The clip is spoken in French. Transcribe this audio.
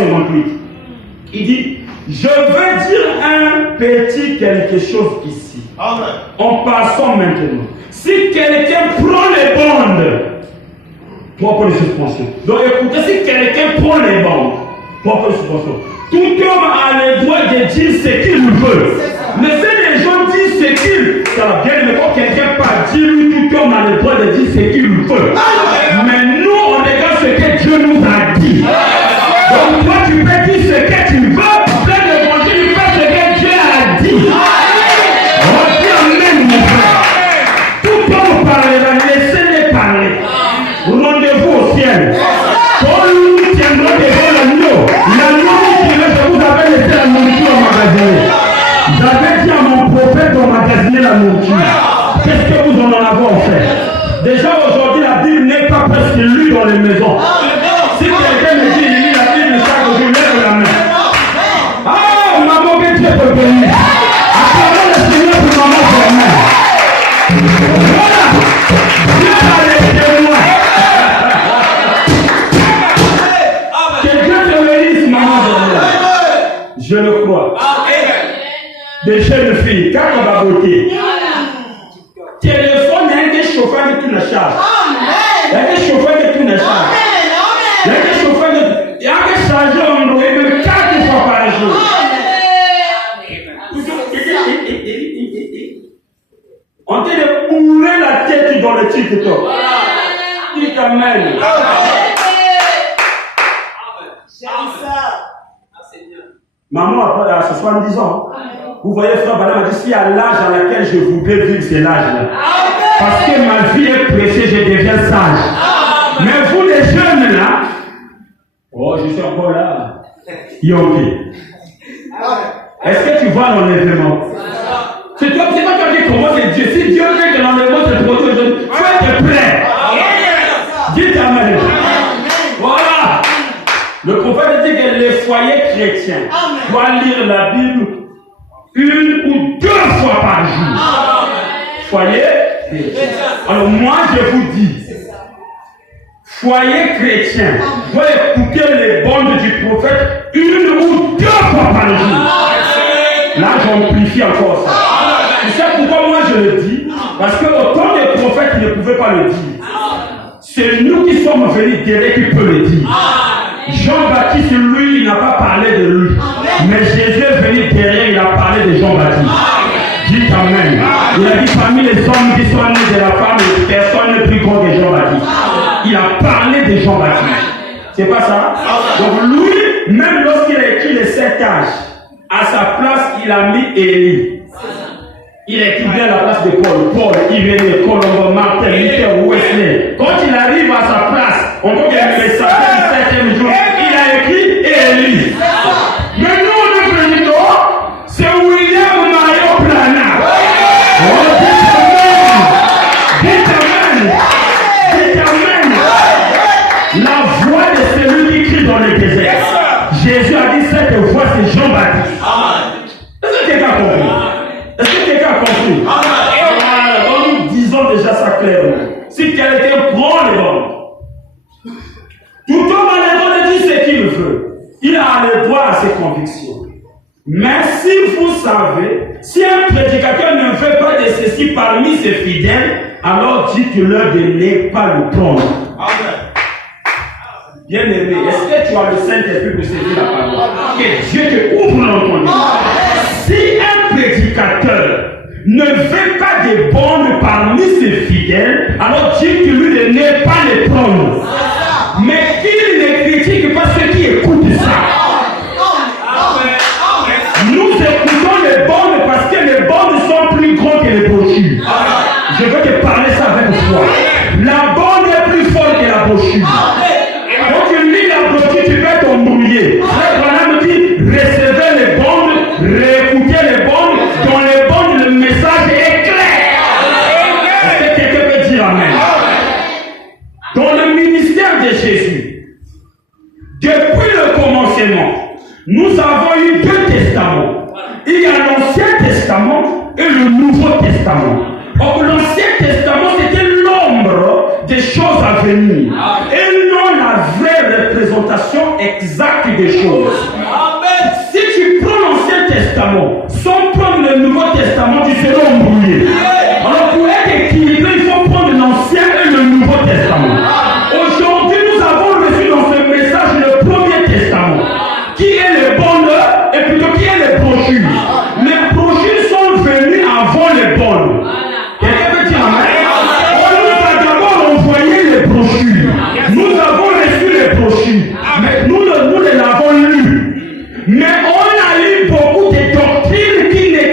58. Il dit, je veux dire un petit quelque chose ici. Amen. En passant maintenant. Si quelqu'un prend les bandes, toi pour les suspensions. Donc écoutez, si quelqu'un prend les bandes, toi pour les suspensions. Tout homme a le droit de dire ce qu'il veut. Laissez les gens dire ce qu'ils. Ça va bien, mais quand quelqu'un parle, dis-lui, tout homme a le droit de dire ce qu'il veut. Mais nous, on regarde ce que Dieu nous a dit. Donc toi, tu peux dire ce que tu veux. Plein de manger, tu fais ce que Dieu a dit. On dit amen, mon frère. Tout homme parlera, laissez-les parler. Rendez-vous au ciel. Quand nous tiendrons devant l'agneau, je vous avais laissé la nourriture emmagasinée. J'avais dit à mon prophète d'emmagasiner la nourriture. Qu'est-ce que vous en avez fait? Déjà aujourd'hui, la Bible n'est pas presque lue dans les maisons. Si quelqu'un me dit, il lit la Bible chaque jour, lève la main. Ah, maman, que Dieu peut bénir. Acclamons le Seigneur pour maman vraiment. Voilà. Dieu a les témoins. Quelqu'un te bénisse, maman vraiment. Je le crois. Des jeunes filles, quand on va voter, téléphone, il y a des chauffeurs qui tournent la charge. Il y a des chauffeurs qui tournent la charge. Il y a des chauffeurs qui ont chargé en Android même 4 fois par jour. On t'a de ouvrir la tête dans le TikTok. Il t'amène. Maman a 70 ans. Vous voyez, frère Badam a dit, si à l'âge à laquelle je voudrais vivre, c'est l'âge-là. Parce que ma vie est pressée, je deviens sage. Mais vous les jeunes là, oh, je suis encore là. Yoké. Est-ce que tu vois l'enlèvement? C'est toi qui as dit comment c'est Dieu. Si Dieu veut que l'enlèvement se produise aujourd'hui, tu es prêt. Dites amen. Voilà. Le prophète dit que les foyers chrétiens doivent lire la Bible 1 ou 2 fois par jour. Foyer chrétien. Alors moi je vous dis, foyer chrétien doit écouter les bandes du prophète 1 ou 2 fois par jour. Là j'amplifie encore ça. Tu sais pourquoi moi je le dis? Parce que autant des prophètes ne pouvaient pas le dire. C'est nous qui sommes venus derrière qui peut le dire. Jean-Baptiste, lui, il n'a pas parlé de lui. Mais Jésus est venu derrière, il a parlé de Jean-Baptiste. Dites amen. Il a dit parmi les hommes qui sont nés de la femme, personne n'est plus grand que Jean-Baptiste. Il a parlé de Jean-Baptiste. C'est pas ça? Donc lui, même lorsqu'il a écrit les 7 âges, à sa place, il a mis Élie. Il a écrit bien la place de Paul. Paul, Irénée, Colombo, Martin, Luther, Wesley. Quand il arrive à sa place, on voit qu'il y a le message du 7e jour. Il a écrit Élie. Mais nous, on est venu dehors, c'est William Mario Plana. Oh, dites amen. Dites amen. La voix de celui qui crie dans le désert. Jésus a dit cette voix, c'est Jean-Baptiste. Est-ce que quelqu'un a compris? Est-ce que quelqu'un a compris? Nous disons déjà ça clairement. Si quelqu'un prend les bandes, tout homme a le droit de dire ce qu'il veut. Il a le droit à ses convictions. Mais si vous savez, si un prédicateur ne veut pas de ceci parmi ses fidèles, alors dites-leur de ne pas le prendre. Bien aimé, est-ce que tu as le Saint-Esprit pour saisir la parole? Que Dieu te ouvre l'entendement. Si un prédicateur ne veut pas de bonnes parmi ses fidèles, alors dites-lui de ne pas les prendre. Mais qu'il ne critique pas ceux qui écoutent ça. Nous écoutons les bonnes parce que les bonnes sont plus grandes que les brochures. Je veux te parler ça avec toi. La bonne est plus forte que la brochure. Quand tu lis la brochure, tu vas t'embrouiller. Frère Branham me dit, recevez les bonnes, réécoutez les bonnes. Dans les bonnes, le message est clair. Est-ce que quelqu'un peut dire amen? Dans le ministère de Jésus, depuis le commencement, nous avons eu 2 testaments. Il y a l'Ancien Testament et le Nouveau Testament. Or, l'Ancien Testament, c'était l'ombre des choses à venir. Et non la vraie vraie représentation exacte des choses. Amen. Si tu prends l'Ancien Testament sans prendre le Nouveau Testament, tu seras embrouillé.